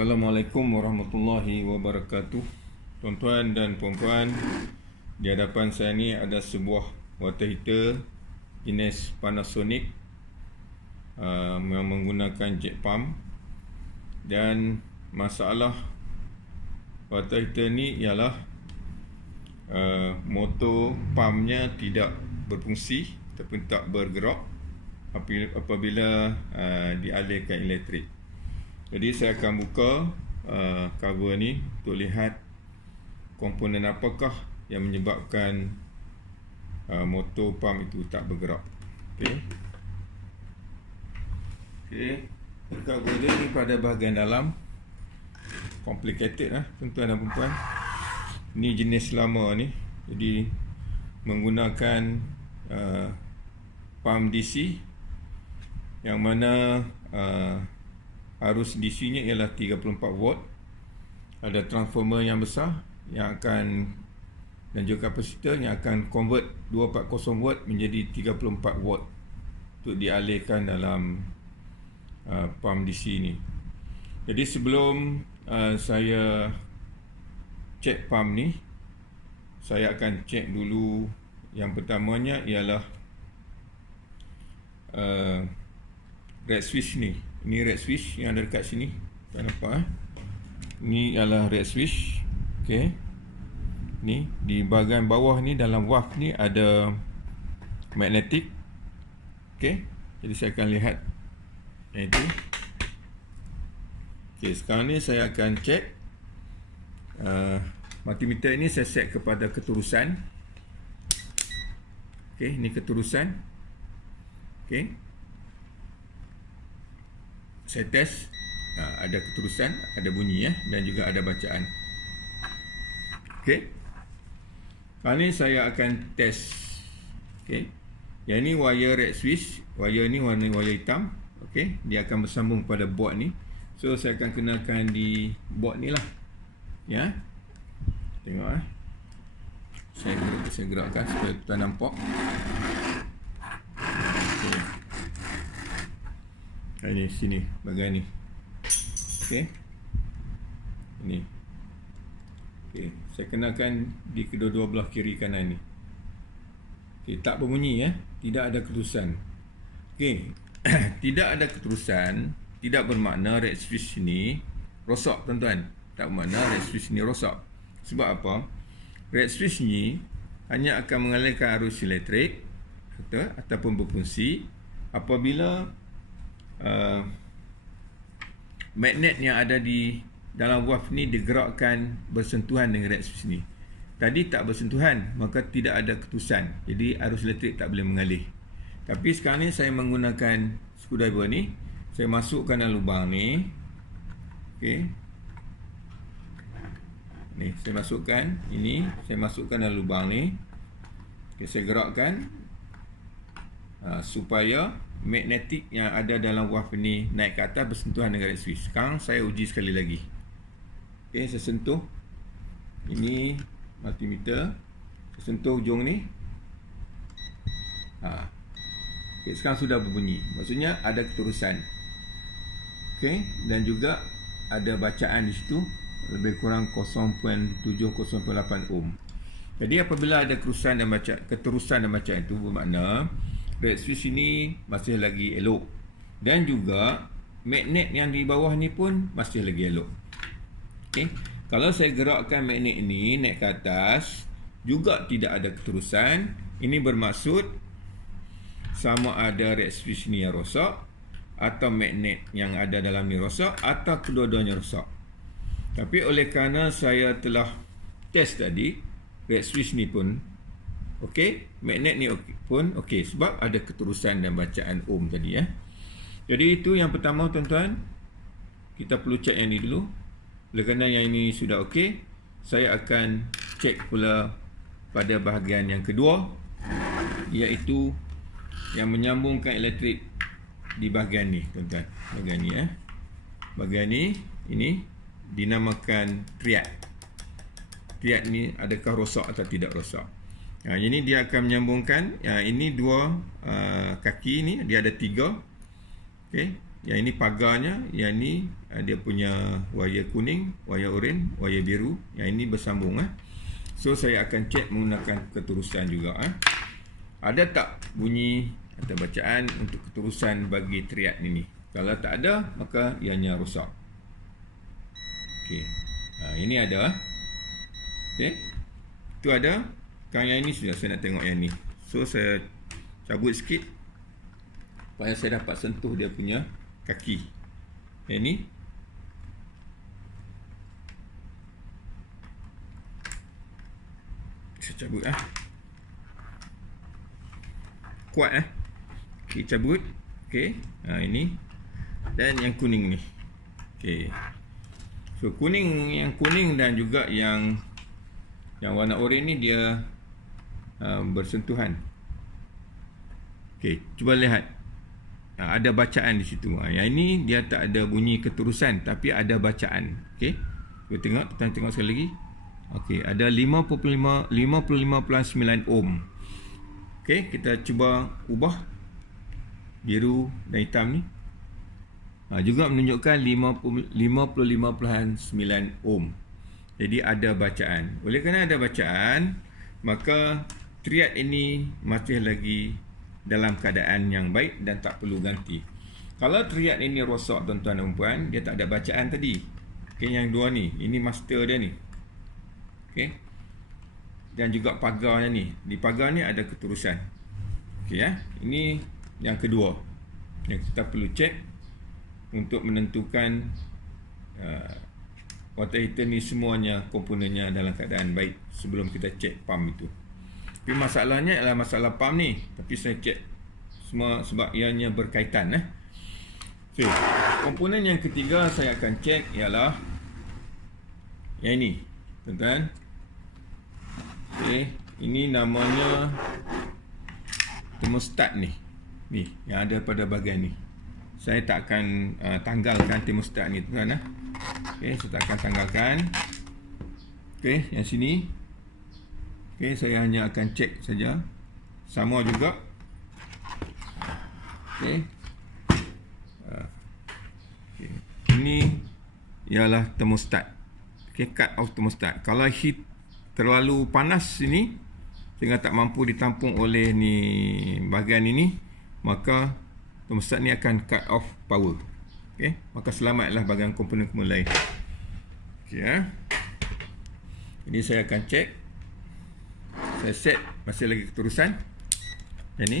Assalamualaikum warahmatullahi wabarakatuh. Tuan-tuan dan puan-puan, di hadapan saya ni ada sebuah water heater jenis Panasonic yang menggunakan jet pump. Dan masalah water heater ni ialah motor pumpnya tidak berfungsi ataupun tak bergerak apabila dialihkan elektrik. Jadi saya akan buka cover ni untuk lihat komponen apakah yang menyebabkan motor pump itu tak bergerak. Okey, cover dia ni pada bahagian dalam complicated lah tuan-tuan dan puan-puan. Ni jenis lama ni, jadi menggunakan pump DC yang mana arus DC-nya ialah 34 volt. Ada transformer yang besar yang akan dan juga kapasitor yang akan convert 240 volt menjadi 34 volt untuk dialihkan dalam pump DC ni. Jadi sebelum saya cek pump ni, saya akan cek dulu. Yang pertamanya ialah red switch ni. Ini red switch yang ada dekat sini. Tak nampak Ni adalah red switch. Okey. Ni di bahagian bawah ni, dalam valve ni ada magnetic. Okey. Jadi saya akan lihat yang itu. Okey, sekarang ni saya akan cek multimeter ini. Saya set kepada keterusan. Okey, ini keterusan. Okey. Saya test, ada keterusan, ada bunyi dan juga ada bacaan. Okey. Kali ni saya akan test. Okey. Yang ni wire red switch, wire ni warna wire hitam. Okey, dia akan bersambung pada board ni. So saya akan kenakan di board ni lah. Ya. Tengok Saya gerakkan supaya kita nampak. Ini sini bahagian ni. Okey. Ini. Okey, saya kenakan di kedua-dua belah kiri kanan ni. Okey, tak berbunyi tidak ada keterusan. Okey. Tidak ada keterusan tidak bermakna red switch ni rosak, tuan-tuan. Tak bermakna red switch ni rosak. Sebab apa? Red switch ni hanya akan mengalirkan arus elektrik ataupun berfungsi apabila magnet yang ada di dalam valve ni digerakkan bersentuhan dengan red switch ni. Tadi tak bersentuhan, maka tidak ada keterusan. Jadi arus elektrik tak boleh mengalir. Tapi sekarang ni saya menggunakan screwdriver ni. Saya masukkan dalam lubang ni. Okey. Ni saya masukkan ini, saya masukkan dalam lubang ni. Okey, saya gerakkan supaya magnetik yang ada dalam valve ni naik ke atas bersentuhan dengan red switch. Sekarang saya uji sekali lagi. Okey, saya sentuh. Ini multimeter. Saya sentuh hujung ni. Okey, sekarang sudah berbunyi. Maksudnya ada keterusan. Okey, dan juga ada bacaan di situ lebih kurang 0.7 0.8 ohm. Jadi apabila ada keterusan dan bacaan itu, bermakna red switch ini masih lagi elok. Dan juga magnet yang di bawah ni pun masih lagi elok. Okey. Kalau saya gerakkan magnet ini naik ke atas, juga tidak ada keterusan. Ini bermaksud sama ada red switch ni yang rosak, atau magnet yang ada dalam ni rosak, atau kedua-duanya rosak. Tapi oleh kerana saya telah test tadi, red switch ni pun okey, magnet ni pun okey, sebab ada keterusan dan bacaan ohm tadi Jadi itu yang pertama, tuan-tuan. Kita perlu cek yang ni dulu. Oleh kerana yang ini sudah okey, saya akan cek pula pada bahagian yang kedua, iaitu yang menyambungkan elektrik di bahagian ni, tuan-tuan. Bahagian ni Bahagian ni, ini dinamakan triad. Triad ni adakah rosak atau tidak rosak. Ini dia akan menyambungkan. Ini dua kaki ni, dia ada 3. Okey. Yang ini pagarnya, yang ni dia punya wire kuning, wire oranye, wire biru. Yang ini bersambung. So saya akan cek menggunakan keterusan juga. Ada tak bunyi atau bacaan untuk keterusan bagi triad ini? Kalau tak ada, maka ianya rosak. Okey. Ini ada. Okey. Itu ada. Sekarang yang ini sudah saya nak tengok yang ni. So saya cabut sikit supaya saya dapat sentuh dia punya kaki. Yang ni. Saya cabut kuat Okey, cabut. Okey. Ini. Dan yang kuning ni. Okey. So yang kuning dan juga yang warna oranye ni dia bersentuhan. Okey, cuba lihat. Ada bacaan di situ. Yang ini dia tak ada bunyi keterusan tapi ada bacaan. Okey. Kita tengok sekali lagi. Okey, ada 55.9 ohm. Okey, kita cuba ubah biru dan hitam ni. Juga menunjukkan 55.9 ohm. Jadi ada bacaan. Oleh kerana ada bacaan, maka triad ini masih lagi dalam keadaan yang baik dan tak perlu ganti. Kalau triad ini rosak tuan-tuan dan puan, dia tak ada bacaan tadi. Okey, yang dua ni, ini master dia ni. Okey. Dan juga pagarnya ni. Di pagar ni ada keterusan. Okey Ini yang kedua yang kita perlu cek untuk menentukan water heater ni semuanya komponennya dalam keadaan baik sebelum kita cek pump itu. Tapi masalahnya adalah masalah pump ni. Tapi saya cek semua sebab ianya berkaitan. Okay. Komponen yang ketiga saya akan cek ialah yang ini, tuan-tuan. Okay. Ini namanya thermostat ni. Ni yang ada pada bahagian ni. Saya tak akan tanggalkan thermostat ni, tuan-tuan. Okay, saya tak akan tanggalkan. Okay, yang sini. Okay, saya hanya akan cek saja. Sama juga. Okay. Okay. Ini ialah thermostat. Okay, cut off thermostat. Kalau heat terlalu panas sini sehingga tak mampu ditampung oleh ni bahagian ini, maka thermostat ni akan cut off power. Okey, maka selamatlah bahagian komponen-komponen lain. Okey Jadi saya akan cek. Saya set masih lagi keterusan. Yang ni.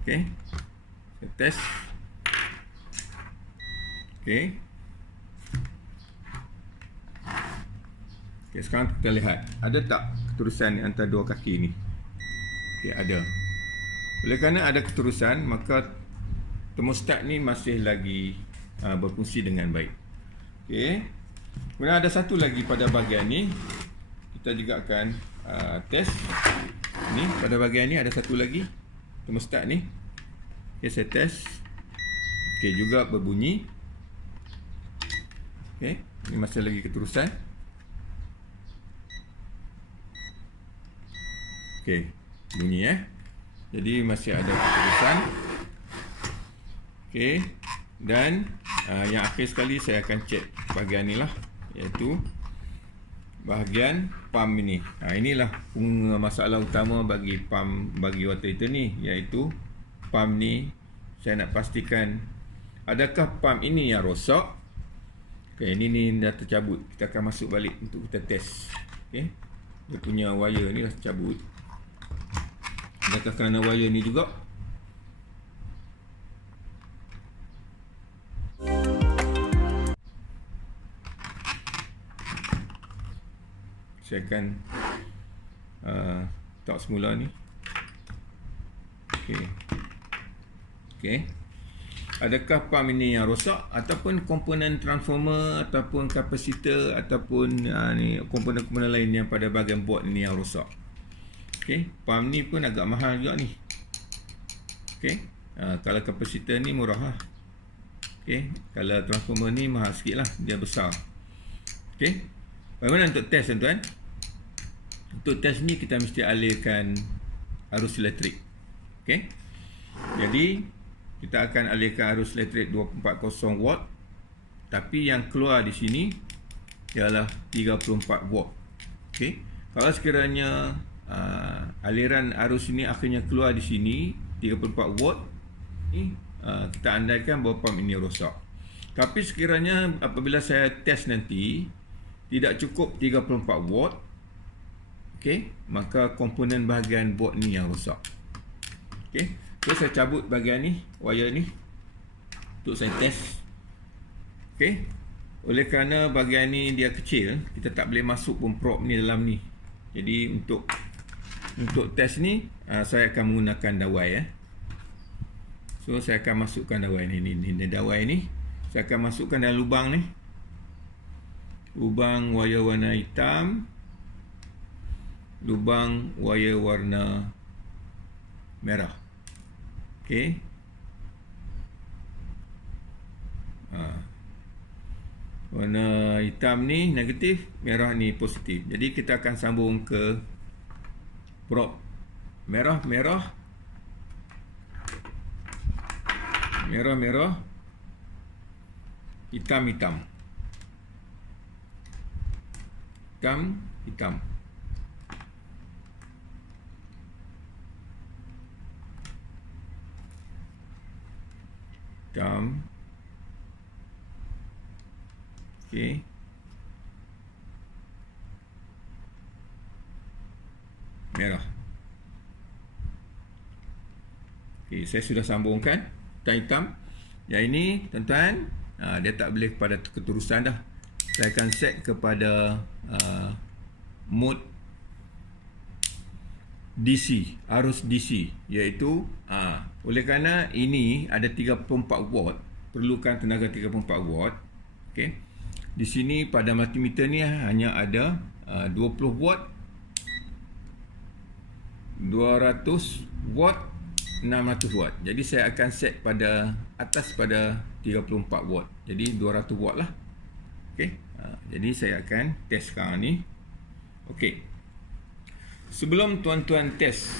Okey. Saya test. Okey. Okey, sekarang kita lihat ada tak keterusan antara dua kaki ni. Okey, ada. Oleh kerana ada keterusan, maka thermostat ni masih lagi berfungsi dengan baik. Okey. Kemudian ada satu lagi pada bahagian ni. Kita juga akan test. Ni pada bahagian ni ada satu lagi thermostat ni. Okey, saya test. Okey, juga berbunyi. Okey, ini masih lagi keterusan. Okey, bunyi Jadi masih ada keterusan. Okey. Dan yang akhir sekali saya akan cek bahagian ni lah, iaitu bahagian pump ini. Inilah masalah utama bagi pump, bagi water heater ni, iaitu pump ni saya nak pastikan adakah pump ini yang rosak. Okey, ini dah tercabut. Kita akan masuk balik untuk kita test. Okey. Dia punya wire ni dah tercabut. Adakah kerana wire ni juga? Saya akan tak semula ni. Okey. Okey. Adakah pump ini yang rosak ataupun komponen transformer ataupun kapasitor ataupun ni komponen-komponen lain yang pada bahagian board ini yang rosak. Okey, pump ni pun agak mahal juga ni. Okey. Kalau kapasitor ni murah lah. Okey, kalau transformer ni mahal sikit lah, dia besar. Okey. Bagaimana untuk test, tuan-tuan? Untuk test ni kita mesti alirkan arus elektrik. Okey. Jadi kita akan alihkan arus elektrik 240 watt, tapi yang keluar di sini ialah 34 watt. Okey, kalau sekiranya aliran arus ini akhirnya keluar di sini 34 watt, kita andaikan bahawa pump ini rosak. Tapi sekiranya apabila saya test nanti tidak cukup 34 watt, okey, maka komponen bahagian board ni yang rosak. Okey, so saya cabut bahagian ni, wire ni untuk saya test. Okey, oleh kerana bahagian ni dia kecil, kita tak boleh masuk pun prop ni dalam ni. Jadi untuk test ni, saya akan menggunakan dawai. So saya akan masukkan dawai ni, dawai ni saya akan masukkan dalam lubang ni, lubang wire warna hitam, lubang wire warna merah. Okey, warna hitam ni negatif, merah ni positif. Jadi kita akan sambung ke prop merah, merah, hitam, hitam, hitam, hitam. Hitam. Okey. Merah. Okey, saya sudah sambungkan hitam. Yang ini, tuan-tuan, dia tak boleh kepada keterusan dah. Saya akan set kepada mode DC, arus DC, iaitu oleh kerana ini ada 34 watt, perlukan tenaga 34 watt. Okey. Di sini pada multimeter ni hanya ada 20 watt, 200 watt, 600 watt. Jadi saya akan set pada atas pada 34 watt. Jadi 200 watt lah. Okey. Jadi saya akan test sekarang ni. Okey. Sebelum tuan-tuan test,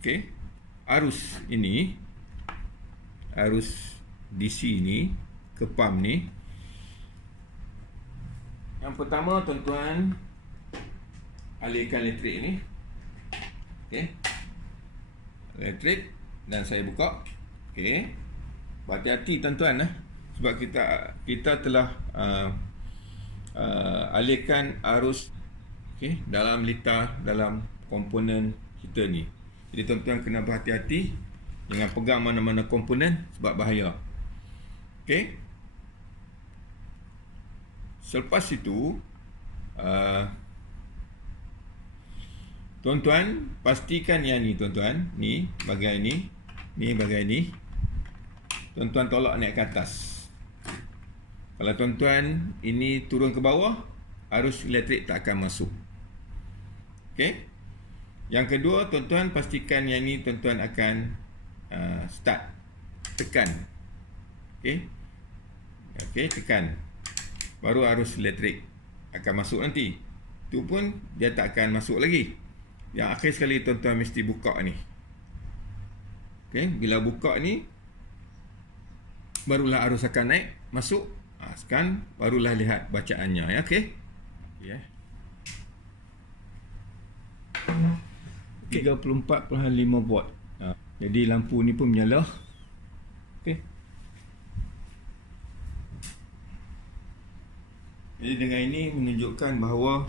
okey, arus ini, arus DC ni ke pump ni, yang pertama tuan-tuan alihkan elektrik ni. Okey, elektrik, dan saya buka. Okey, berhati-hati tuan-tuan sebab kita telah alihkan arus, okey, dalam litar, dalam komponen kita ni. Jadi tuan-tuan kena berhati-hati, jangan pegang mana-mana komponen sebab bahaya. Okey, selepas itu tuan-tuan pastikan yang ni, tuan-tuan, ni bahagian ni bahagian ni, tuan-tuan tolak naik ke atas. Kalau tuan-tuan ini turun ke bawah, arus elektrik tak akan masuk. Okey. Yang kedua, tuan-tuan pastikan yang ni tuan-tuan akan start, tekan. Okey. Okey, tekan. Baru arus elektrik akan masuk nanti. Itu pun dia tak akan masuk lagi. Yang akhir sekali tuan-tuan mesti buka ni. Okey, bila buka ni barulah arus akan naik, masuk. Sekarang barulah lihat bacaannya, ya. Okey. Ya. 34.5 watt. Jadi lampu ni pun menyala. Okey. Jadi dengan ini menunjukkan bahawa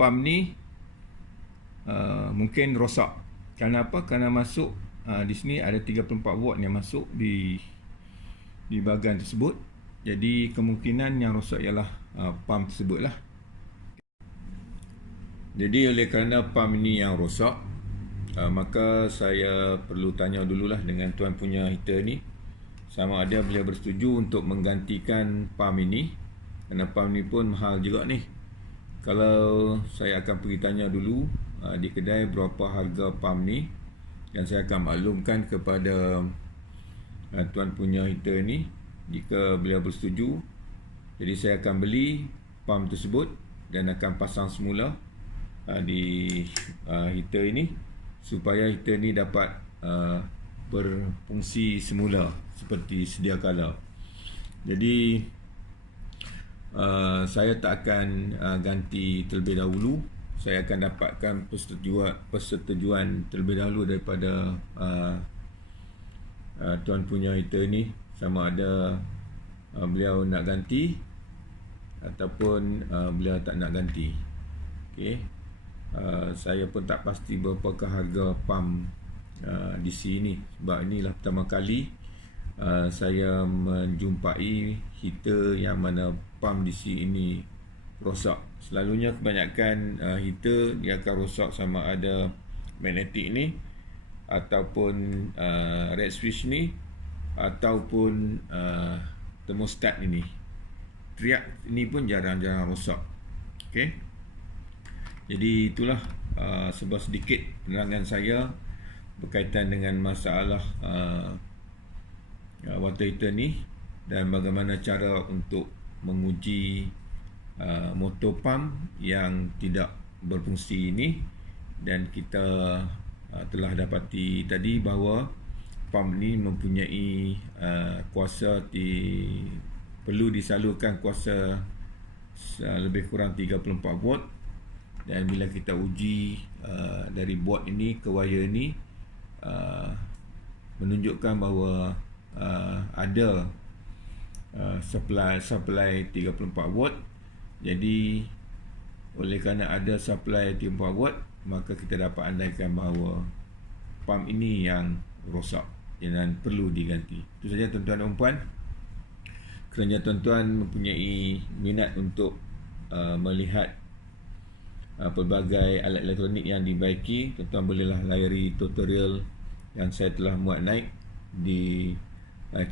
pump ni mungkin rosak. Kerana apa? Kerana masuk di sini ada 34 watt yang masuk di bahagian tersebut. Jadi kemungkinan yang rosak ialah pump tersebut lah. Jadi oleh kerana pump ini yang rosak, maka saya perlu tanya dululah dengan tuan punya heater ni, sama ada beliau bersetuju untuk menggantikan pump ini. Kerana pump ni pun mahal juga ni. Kalau saya akan pergi tanya dulu di kedai berapa harga pump ni, dan saya akan maklumkan kepada tuan punya heater ni jika beliau bersetuju. Jadi saya akan beli pump tersebut dan akan pasang semula di heater ini supaya heater ni dapat berfungsi semula seperti sedia kala. Jadi saya tak akan ganti terlebih dahulu. Saya akan dapatkan persetujuan terlebih dahulu daripada tuan punya heater ni, sama ada beliau nak ganti ataupun beliau tak nak ganti. Okey. Saya pun tak pasti berapakah harga pump DC ni, sebab inilah pertama kali saya menjumpai heater yang mana pump DC ini rosak. Selalunya kebanyakan heater dia akan rosak sama ada magnetik ni ataupun red switch ni ataupun thermostat ini. Triac ini pun jarang-jarang rosak. Okey. Jadi itulah sebuah sedikit penerangan saya berkaitan dengan masalah water heater ni dan bagaimana cara untuk menguji motor pump yang tidak berfungsi ini. Dan kita telah dapati tadi bahawa pump ni mempunyai kuasa perlu disalurkan kuasa lebih kurang 34 volt. Dan bila kita uji dari board ini ke wire ini, menunjukkan bahawa ada supply 34 volt. Jadi oleh kerana ada supply 34 volt, maka kita dapat andaikan bahawa pump ini yang rosak dan perlu diganti. Itu saja tuan-tuan dan puan. Kerana tuan-tuan mempunyai minat untuk melihat pelbagai alat elektronik yang dibaiki, tuan-tuan bolehlah layari tutorial yang saya telah muat naik di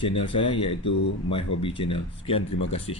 channel saya, iaitu My Hobby Channel. Sekian, terima kasih.